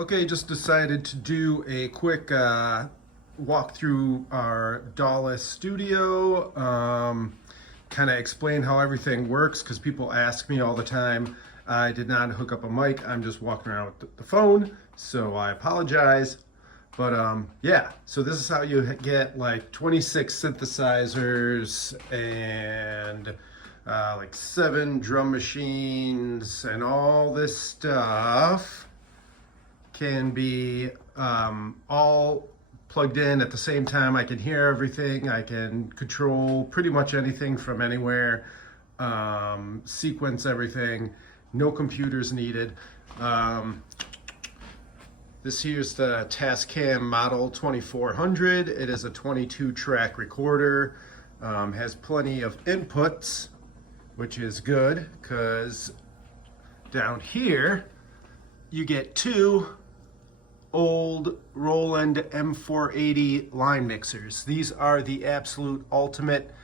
Okay, just decided to do a quick walk through our DAWLESS studio, kind of explain how everything works because people ask me all the time. I did not hook up a mic, I'm just walking around with the phone, so I apologize. But yeah, so this is how you get like 26 synthesizers and like 7 drum machines and all this stuff can be all plugged in at the same time. I can hear everything. I can control pretty much anything from anywhere, sequence everything. No computers needed. This here's the Tascam Model 2400. It is a 22-track recorder. Has plenty of inputs, which is good because down here you get 2 old Roland M480 line mixers. These are the absolute ultimate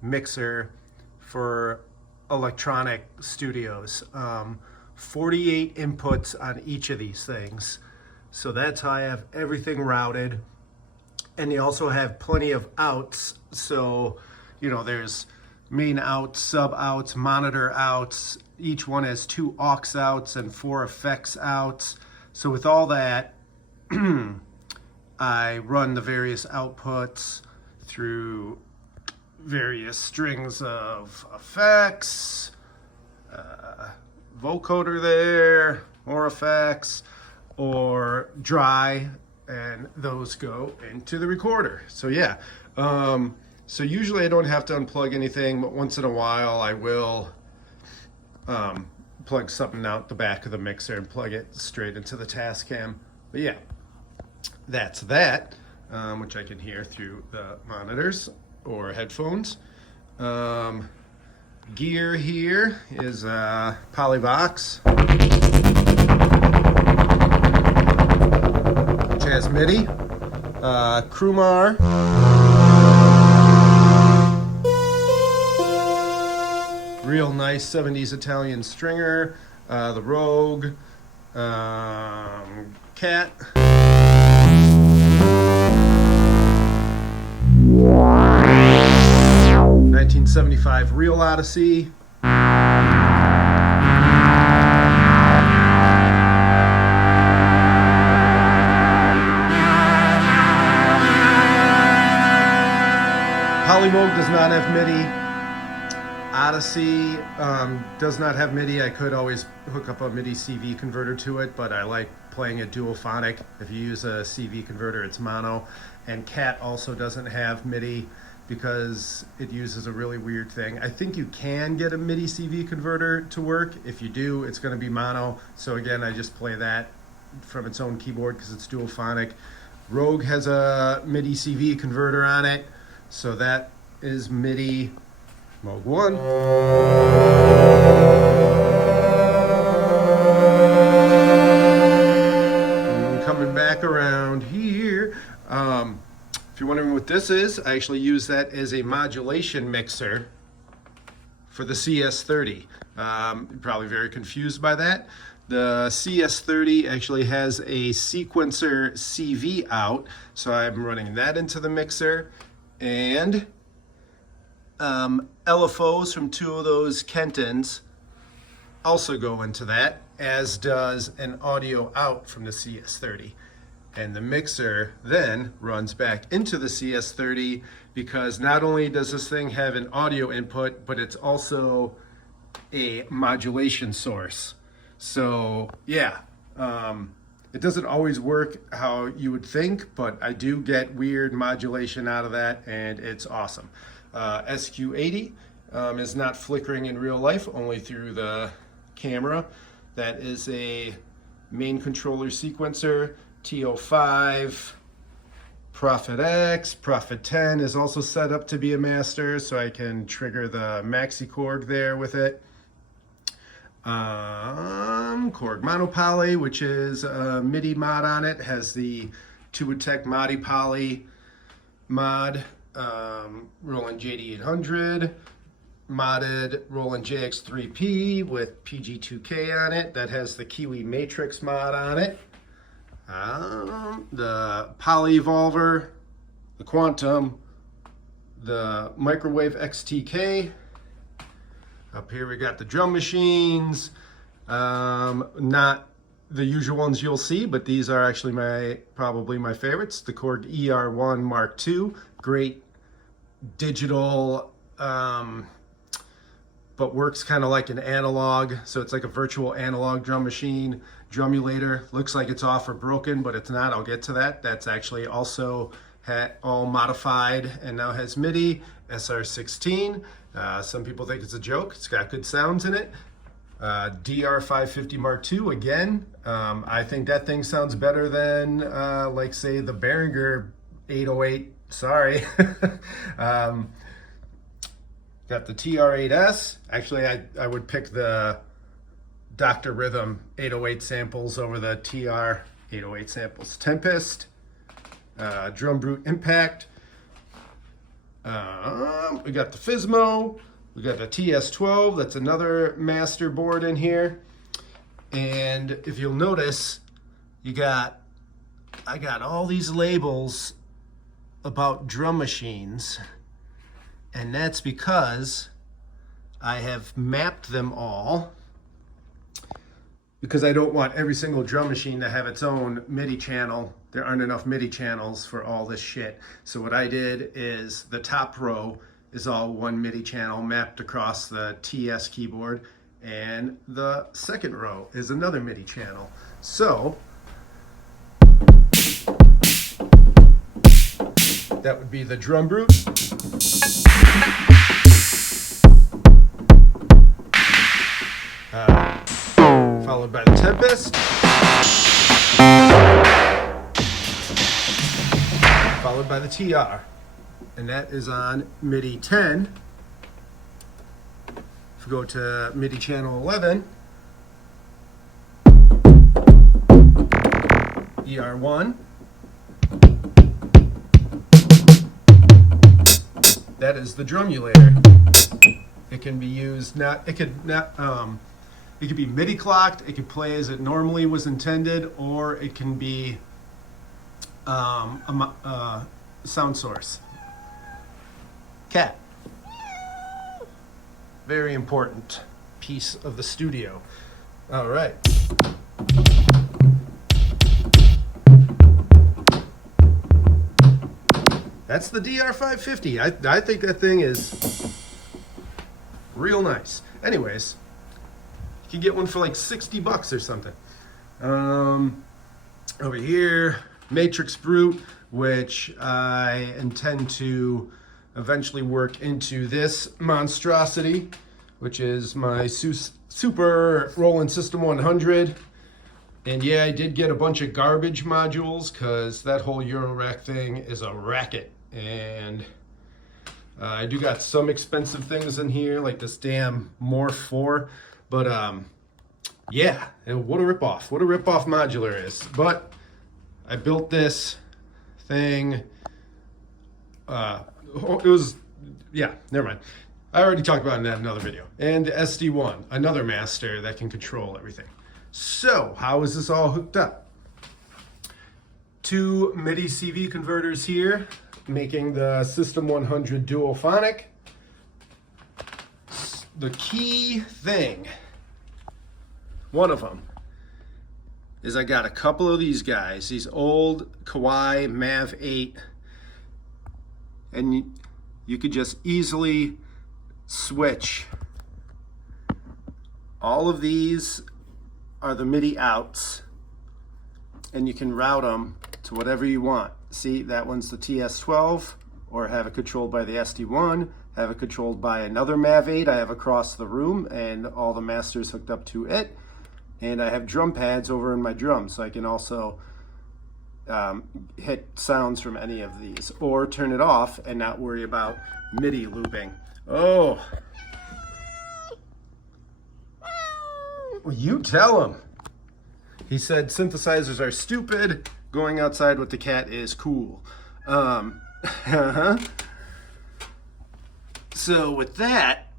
mixer for electronic studios. 48 inputs on each of these things. So that's how I have everything routed. And they also have plenty of outs. So, you know, there's main outs, sub outs, monitor outs. Each one has 2 aux outs and 4 effects outs. So with all that, I run the various outputs through various strings of effects, vocoder there, more effects, or dry, and those go into the recorder. So yeah, so usually I don't have to unplug anything, but once in a while I will plug something out the back of the mixer and plug it straight into the Tascam. But yeah, that's that, which I can hear through the monitors or headphones. Gear here is Polyvox, which has MIDI, Krumar, real nice 70s Italian stringer, the Rogue, Cat, 1975 Real Odyssey, Polymoog does not have MIDI. Odyssey does not have MIDI. I could always hook up a MIDI CV converter to it, but I like playing it dual phonic. If you use a CV converter, it's mono. And Cat also doesn't have MIDI because it uses a really weird thing. I think you can get a MIDI CV converter to work. If you do, it's going to be mono. So again, I just play that from its own keyboard because it's dual phonic. Rogue has a MIDI CV converter on it, so that is MIDI Moog 1. And coming back around here, if you're wondering what this is, I actually use that as a modulation mixer for the CS30. You're probably very confused by that. The CS30 actually has a sequencer CV out, so I'm running that into the mixer, and LFOs from 2 of those Kentons also go into that, as does an audio out from the CS30. And the mixer then runs back into the CS30 because not only does this thing have an audio input, but it's also a modulation source. So yeah, it doesn't always work how you would think, but I do get weird modulation out of that, and it's awesome. SQ80 is not flickering in real life, only through the camera. That is a main controller sequencer. TO5, Prophet X, Prophet 10 is also set up to be a master, so I can trigger the maxi Korg there with it. Korg Monopoly, which is a MIDI mod on it, has the Tuatech Modi Poly mod, Roland JD800, modded Roland JX3P with PG2K on it, that has the Kiwi Matrix mod on it. the Polyevolver, the Quantum, the Microwave XTK. Up here we got the drum machines. Not the usual ones you'll see, but these are actually probably my favorites. The Korg ER1 Mark II, great digital, but works kind of like an analog. So it's like a virtual analog drum machine. Drumulator, looks like it's off or broken, but it's not. I'll get to that. That's actually also all modified and now has MIDI, SR16. Some people think it's a joke. It's got good sounds in it. DR550 Mark II, again, I think that thing sounds better than, like, say, the Behringer 808. Sorry. Got the TR8S. Actually, I would pick the Dr. Rhythm 808 samples over the TR 808 samples. Tempest, Drum Brute Impact. We got the Fismo. We got the TS12. That's another master board in here. And if you'll notice, I got all these labels about drum machines, and that's because I have mapped them all, because I don't want every single drum machine to have its own MIDI channel. There aren't enough MIDI channels for all this shit. So what I did is the top row is all one MIDI channel mapped across the TS keyboard, and the second row is another MIDI channel. So that would be the Drum Brute. Followed by the Tempest. Followed by the TR. And that is on MIDI 10. If we go to MIDI channel 11, ER1. That is the drumulator. It can be used it could be MIDI clocked, it could play as it normally was intended, or it can be a sound source. Cat. Very important piece of the studio. All right. That's the DR550. I think that thing is real nice. Anyways, you can get one for like $60 or something. Over here, Matrix Brute, which I intend to eventually work into this monstrosity, which is my Super Roland System 100. And yeah, I did get a bunch of garbage modules because that whole Eurorack thing is a racket. And I do got some expensive things in here, like this damn Morph 4. But yeah, what a ripoff. What a ripoff Modular is. But I built this thing. It was, yeah, never mind. I already talked about it in another video. And the SD1, another master that can control everything. So, how is this all hooked up? Two MIDI CV converters here, making the System 100 duophonic. The key thing, one of them, is I got a couple of these guys, these old Kawai Mav 8, and you could just easily switch. All of these are the MIDI outs, and you can route them to whatever you want. See, that one's the TS12, or have it controlled by the SD1, have it controlled by another Mav 8 I have across the room, and all the masters hooked up to it. And I have drum pads over in my drums, so I can also hit sounds from any of these, or turn it off and not worry about MIDI looping. Oh, well, you tell him. He said synthesizers are stupid. Going outside with the cat is cool. So with that,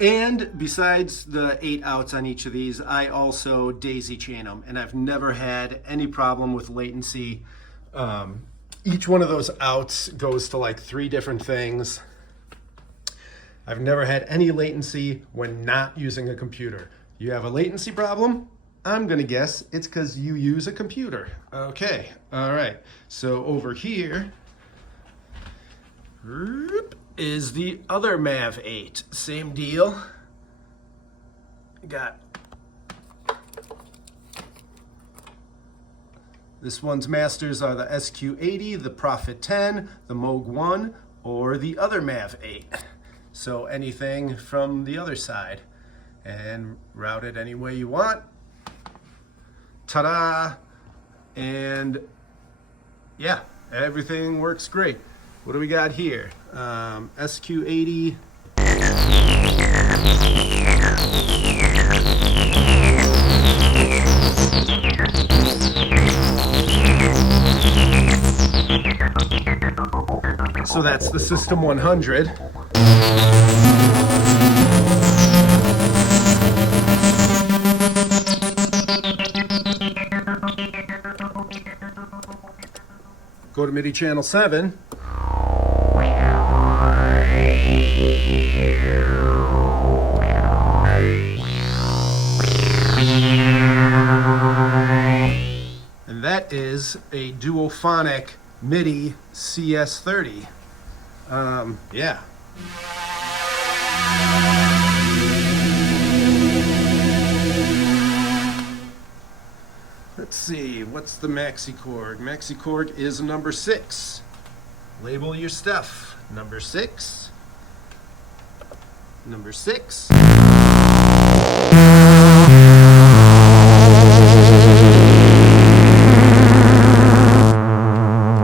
And besides the 8 outs on each of these, I also daisy chain them, and I've never had any problem with latency. Each one of those outs goes to like 3 different things. I've never had any latency when not using a computer. You have a latency problem? I'm gonna guess it's because you use a computer. Okay, all right. So over here is the other MAV8. Same deal. Got this one's masters are the SQ80, the Prophet 10, the Moog 1, or the other MAV8. So anything from the other side, and route it any way you want. Ta-da! And yeah, everything works great. What do we got here? SQ80. So that's the System 100. Go to MIDI channel 7. And that is a duophonic MIDI CS30. Yeah. Let's see, what's the maxi chord? Maxi chord is number 6. Label your stuff. Number 6. Number 6.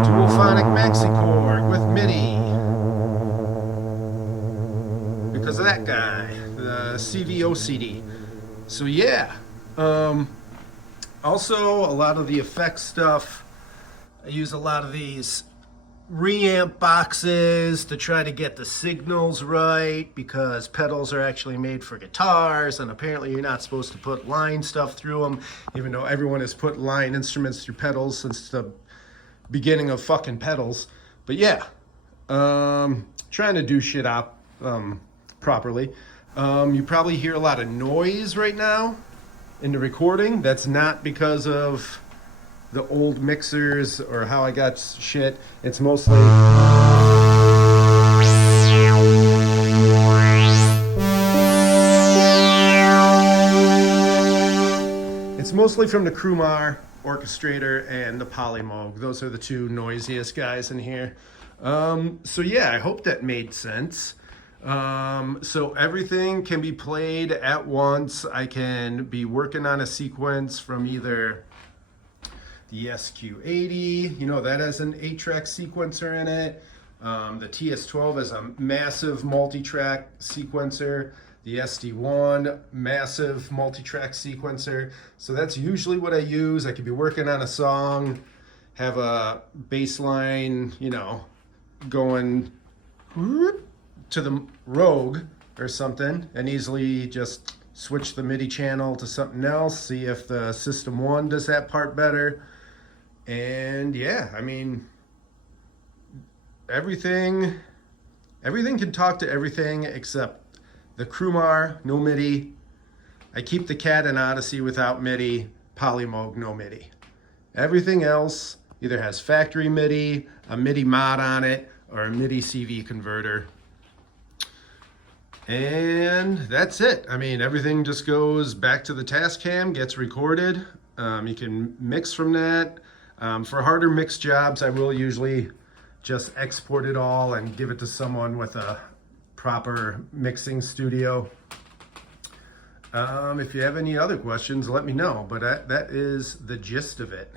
Duophonic maxi chord with MIDI. Because of that guy, the CVOCD. So yeah. Also, a lot of the effects stuff, I use a lot of these reamp boxes to try to get the signals right, because pedals are actually made for guitars, and apparently you're not supposed to put line stuff through them, even though everyone has put line instruments through pedals since the beginning of fucking pedals. But yeah, trying to do shit up properly. You probably hear a lot of noise right now in the recording. That's not because of the old mixers or how I got shit. It's mostly from the Krumar orchestrator and the Polymoog. Those are the 2 noisiest guys in here. So yeah, I hope that made sense. So everything can be played at once. I can be working on a sequence from either the SQ80, you know, that has an 8-track sequencer in it. The TS12 is a massive multi-track sequencer. The SD1, massive multi-track sequencer. So that's usually what I use. I could be working on a song, have a bass line, you know, going to the Rogue or something, and easily just switch the MIDI channel to something else, see if the System 1 does that part better. And yeah, I mean, everything can talk to everything except the Krumar, no MIDI. I keep the Cat and Odyssey without MIDI, Polymoog, no MIDI. Everything else either has factory MIDI, a MIDI mod on it, or a MIDI CV converter. And that's it. I mean, everything just goes back to the Tascam, gets recorded. You can mix from that. For harder mix jobs, I will usually just export it all and give it to someone with a proper mixing studio. If you have any other questions, let me know. But that is the gist of it.